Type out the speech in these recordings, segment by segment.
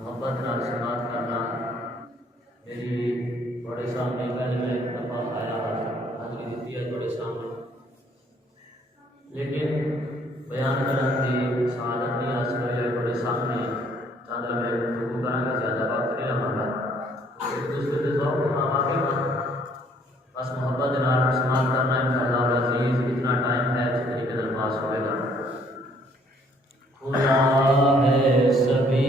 محبت نال سماعت کرنا میری تھوڑے سامنے پہلے میں ایک دفعہ آیا حاضری دیتی ہے تھوڑے سامنے، لیکن بیان کرنے کی سعادت نہیں حاصل ہوئی تھوڑے سامنے چاہتا میں گفتگو کروں گا، زیادہ وقت نہیں لگاؤں گا، ایک دوسرے کے ذوق کو واقعی بس محبت نال سماعت کرنا انشاءاللہ العزیز اتنا ٹائم ہے اس طریقے سے پاس ہوئے گا۔ خدا ہے سبھی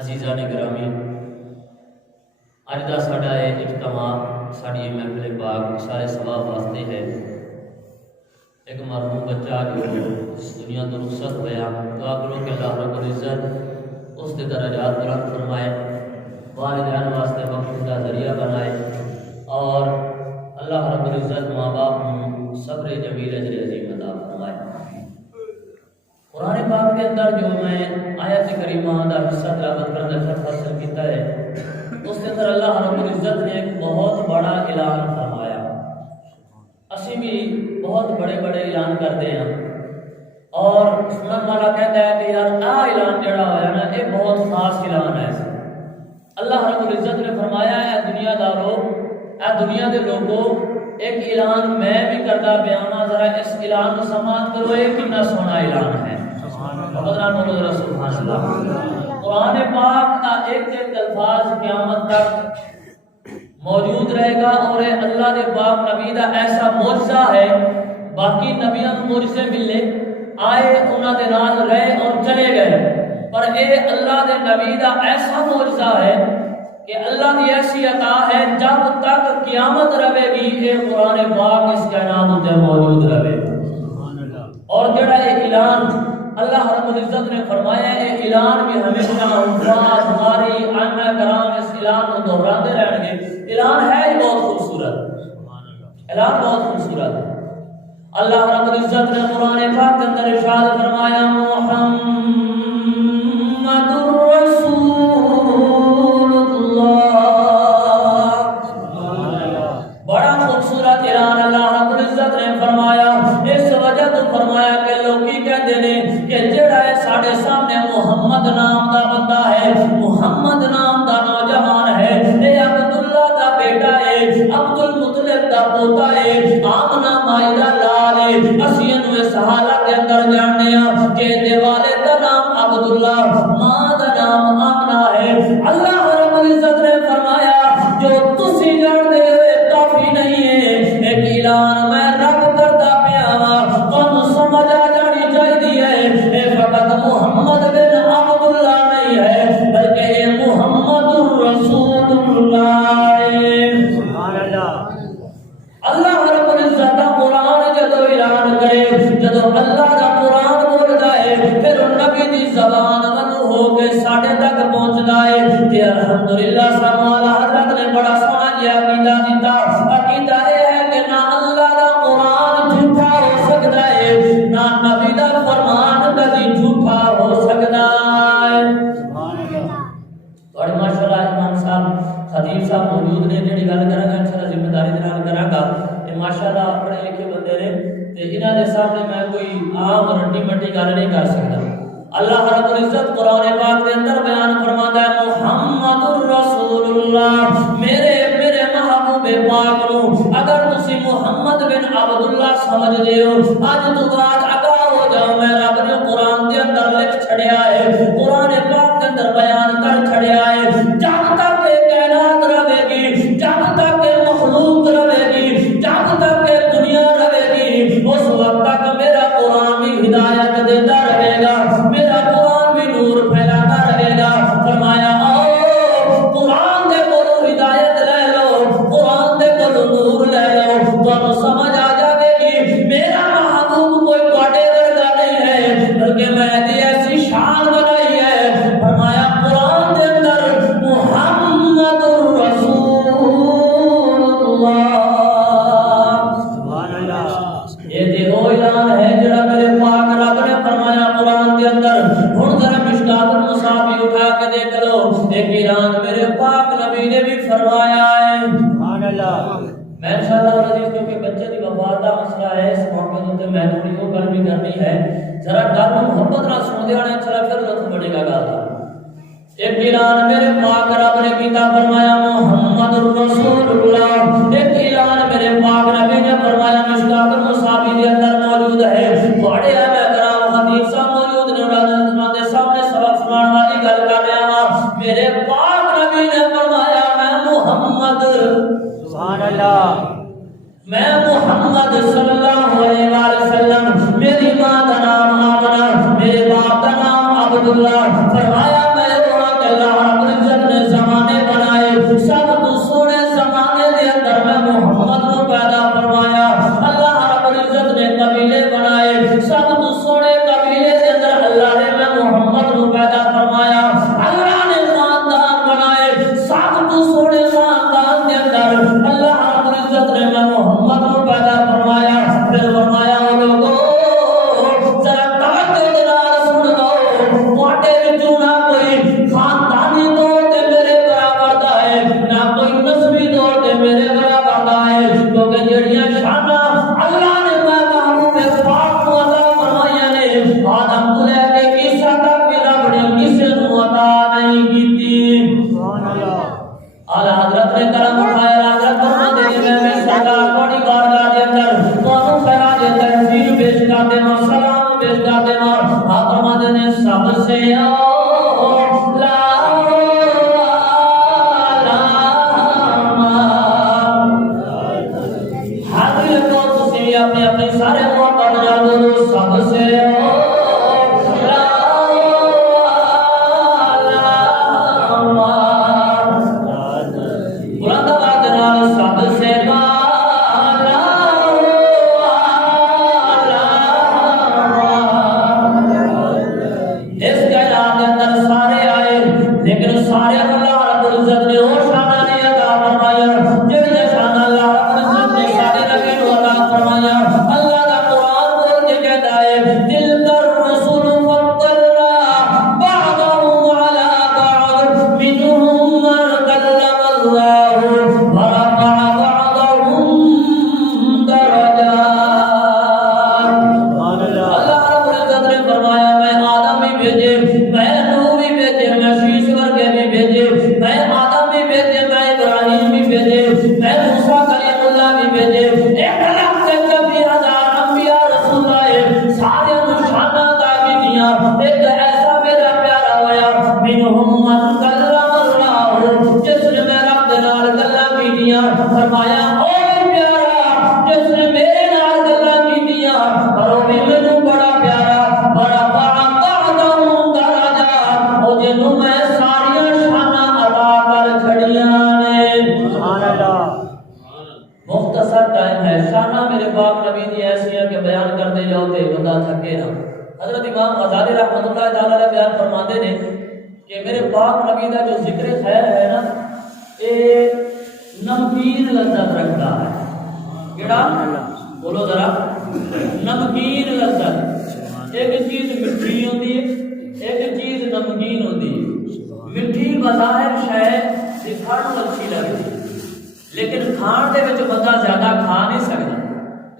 عزیزان گرامی، اج کا ساڈا یہ اجتماع ساری محفل پاک سارے ثواب واسطے ہے۔ ایک مرحوم بچہ جو اس دنیا تو رخصت ہوا، دعا کرو کہ اللہ رب العزت اس کے درجات بلند فرمائے، والدین واسطے بخشش کا ذریعہ بنائے، اور اللہ رب العزت ماں باپ کو صبر جمیل اجر عظیم عطا فرمائے۔ قرآن پاک کے اندر جو میں آیت کریمہ کا حصہ تلاوت کرنے کا شرف حاصل کیتا ہے، اس کے اندر اللہ رب العزت نے ایک بہت بڑا اعلان فرمایا۔ اسی بھی بہت بڑے بڑے اعلان کرتے ہیں، اور سنن والا کہتا ہے کہ یار آ اعلان جڑا ہوا نا یہ بہت خاص اعلان ہے۔ اللہ رب العزت نے فرمایا اے دنیا دارو، اے دنیا دے لوگوں، ایک اعلان میں بھی کرتا بیان، ذرا اس اعلان کو سماعت کرو، یہ کتنا سونا اعلان ہے۔ سبحان اللہ۔ قرآن پاک کا ایک ایک الفاظ قیامت تک موجود رہے گا، اور یہ اللہ دے پاک نبی دا ایسا معجزہ ہے، باقی نبیوں کو معجزے ملے آئے انہاں دے نال رہے اور چلے گئے، پر اے اللہ دے نبی دا ایسا معجزہ ہے کہ اللہ کی ایسی عطا ہے جب تک قیامت رہے گی یہ قرآن پاک اس کائنات تے موجود رہے گا۔ اور جڑا یہ اعلان اللہ رب العزت نے فرمایا ہے، یہ اعلان بھی ہمیشہ حفاظ باری ائمہ کرام اس اعلان کو دہراتے رہیں گے۔ اعلان ہے بہت خوبصورت، اعلان بہت خوبصورت ہے۔ اللہ رب العزت نے قرآن پاک کے اندر ارشاد فرمایا، محمد محمد نام دا بندہ ہے، محمد نام دا نوجوان ہے، اے عبداللہ دا بیٹا ہے، عبد المطلب دا پوتا ہے، آمنہ مائی دا لال ہے۔ اسی انو اس حالت کے اندر جاننے ہیں کہ دے والد دا نام عبداللہ، ماں دا نام آمنہ ہے۔ اللہ رب العزت نے فرمایا جو تسی جان دے ہوئے کافی نہیں ہے، ایک اعلان میں رب کرتا پیا ہوں، سمجھ آ جانی چاہیے ہے، اے فقط محمد بن عبداللہ نہیں ہے بلکہ اے محمد رسول اللہ ہے۔ سبحان اللہ۔ اللہ رب العزت کا قرآن جدو اعلان کرے، جدو اللہ کا قرآن بولتا ہے، پھر نبی دی زبان منو ہو کے ساڑھے تک پہنچتا ہے کہ الحمدللہ سامالا حضرت نے بڑا سونا جی عقیدہ دیتا۔ عقیدہ یہ ہے کہ نہ اللہ کا قرآن جھوٹا ہو سکتا ہے، نہ نبی دا فرمان کبھی جھوٹا ہو سکتا ہے۔ اور ماشاءاللہ امام صاحب خطیب صاحب موجود نے، جڑی گل کراں گا انشاءاللہ ذمہ داری دے نال کراں گا۔ یہ ماشاءاللہ پڑھے لکھے بندے نے تے انہاں دے سامنے میں کوئی عام رٹی مٹی گل نہیں کر سکتا۔ اللہ رب العزت قرآن پاک کے اندر بیان فرماتا ہے، محمد رسول اللہ، میرے محبوب پاک نو اگر تسی محمد بن عبداللہ سمجھ دے ہو، اج تو بعد آگاہ ہو جاؤ، میں رب نے قرآن کے اندر لکھ چھڑیا ہے، قرآن پاک کے اندر بیان کر چھڑیا ہے، جب تک کہ کائنات رہے گی، جب تک کہ مخلوق رہے گی، جب تک کہ دنیا رہے گی، اس وقت تک میرا قرآن بھی ہدایت دیتا رہے گا، میرا قرآن بھی نور پھیلاتا رہے گا۔ فرمایا آؤ قرآن دے کولو ہدایت لے لو، قرآن دے کولو نور لے لو، تو سمجھ آ جائے گی میرا محبوب کوئی تواڈے ورگا نہیں ہے بلکہ میں دی ایسی شان بنائی ہے۔ فرمایا قرآن دے اندر محمد رسول اللہ، سبحان اللہ۔ یہ دیکھو اعلان ہے جڑا میرے پاک رب نے فرمایا قرآن کے اندر۔ ہن ذرا مشکات المصابیح اٹھا کے دیکھ لو، ایک اعلان میرے پاک نبی نے بھی فرمایا ہے، سبحان اللہ۔ میں انشاءاللہ عزیز کیونکہ بچے کی وفات کا مسئلہ ہے، اس موقع تے میں تھوڑی وہ گل بھی کرنی ہے، ذرا گل محبت نال سن دے آنے چلا پھر لطف بڑے گا گل۔ ایک اعلان میرے پاک رب نے کیتا، فرمایا محمد رسول اللہ۔ ایک اعلان میرے پاک نبی نے فرمایا مشکات المصابیح کے اندر موجود ہے، بڑے اعلی کرام خطیب صاحب موجود نے، انہاں دے سامنے سبق سنان والی گل کر رہا ہاں۔ میرے پاک نبی نے فرمایا میں محمد، سبحان اللہ، میں محمد صلی اللہ علیہ وسلم، میری ماں کا نام آمنہ، میرے باپ کا نام عبداللہ۔ فرمایا میں اللہ میرے برابر نہ ہے کیونکہ جڑیاں شاناں اللہ نے محبوب پاک کو عطا فرمائیاں نے آدم کو لے کے عیسیٰ تک بھی رب نے کسی کو عطا نہیں کی سبحان اللہ اعلی حضرت نے کرم اٹھایا حضرت فرماتے ہیں میں سرکار تھوڑی بارگاہ دے اندر تانوں خیرات دے تحویل پیش کر دیواں سلام پیش کر دیواں آپ فرماتے ہیں سب سے اپنے اپنے سارے محبت نال بولو سب سے بلند آواز نال سب سے اس کائنات کے اندر سارے آئے لیکن سارے اللہ رب العزت نے وہ شانہ نہیں عطا فرمایا جڑی شانہ اللہ رب العزت نے سارے لگے نو عطا فرمایا اللہ کا قرآن بول کے کہتا ہے دل کر رسول فضلنا بعضهم على بعض منهم من كلم الله ورفع بعضهم درجات اللہ رب العزت نے فرمایا میں آدم بھی بھیجے میں نوح بھی بھیجے میں شیش ورگے بھی بھیجے میں آدم بھی بھیجے میں ابراہیم بھی بھیجے میں موسیٰ کلیم اللہ بھی بھیجے ایک لاکھ سے کبھی ہزار انبیاء رسول آئے سارے نشانہ دا بھی دیا ایک ایسا میرا پیارا ہویا منہم من کلم اللہ جس نے میرا دلال گلہ کی دیا فرمایا اوہ پیارا جس نے میرے نال گلہ کی دیا اور وہ بھی میں بڑا پیارا بڑا بڑا بعضهم درجات او جنوں میں ساریاں شاناں عطا کر چھڑیاں نے سبحان اللہ مختصر ٹائم ہے شانہ میرے پاک نبی دی ایسی ہے کہ بیان کرتے جاؤ تے بندہ تھکے نہ حضرت امام غزالی رحمۃ اللہ تعالی علیہ بیان فرماتے ہیں کہ میرے پاک نبی دا جو ذکر خیر ہے نا یہ نمکین لذت رکھتا ہے کیڑا بولو ذرا نمکین لذت ایک چیز مٹھی ہوندی ہے ایک چیز نمکین ہوندی ہے مٹھی بظاہر شے دکھان اچھی لگتی ہے لیکن کھان دے وچ بندہ زیادہ کھا نہیں سکتا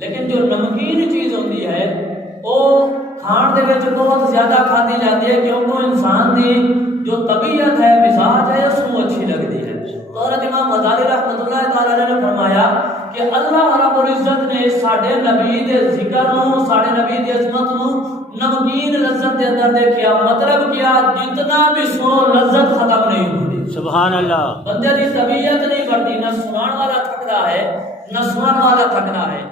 لیکن جو نمکین چیز ہوندی ہے وہ کھان دے وچ بہت زیادہ کھادی جاتی ہے کیونکہ انسان دی جو طبیعت ہے مزاج ہے اس کو اچھی لگتی ہے تو حضرت امام غزالی رحمۃ اللہ تعالی علیہ نے فرمایا کہ اللہ رب العزت نے ساڈے نبی دے ذکر نو ساڈے نبی دی عظمت نو نمکین لذت دے اندر دیکھیا مطلب کیا جتنا بھی سنو لذت ختم نہیں ہوتی سبحان اللہ بندے دی طبیعت نہیں بڑھتی نہ سنان والا تھکدا ہے نہ سنان والا تھکنا ہے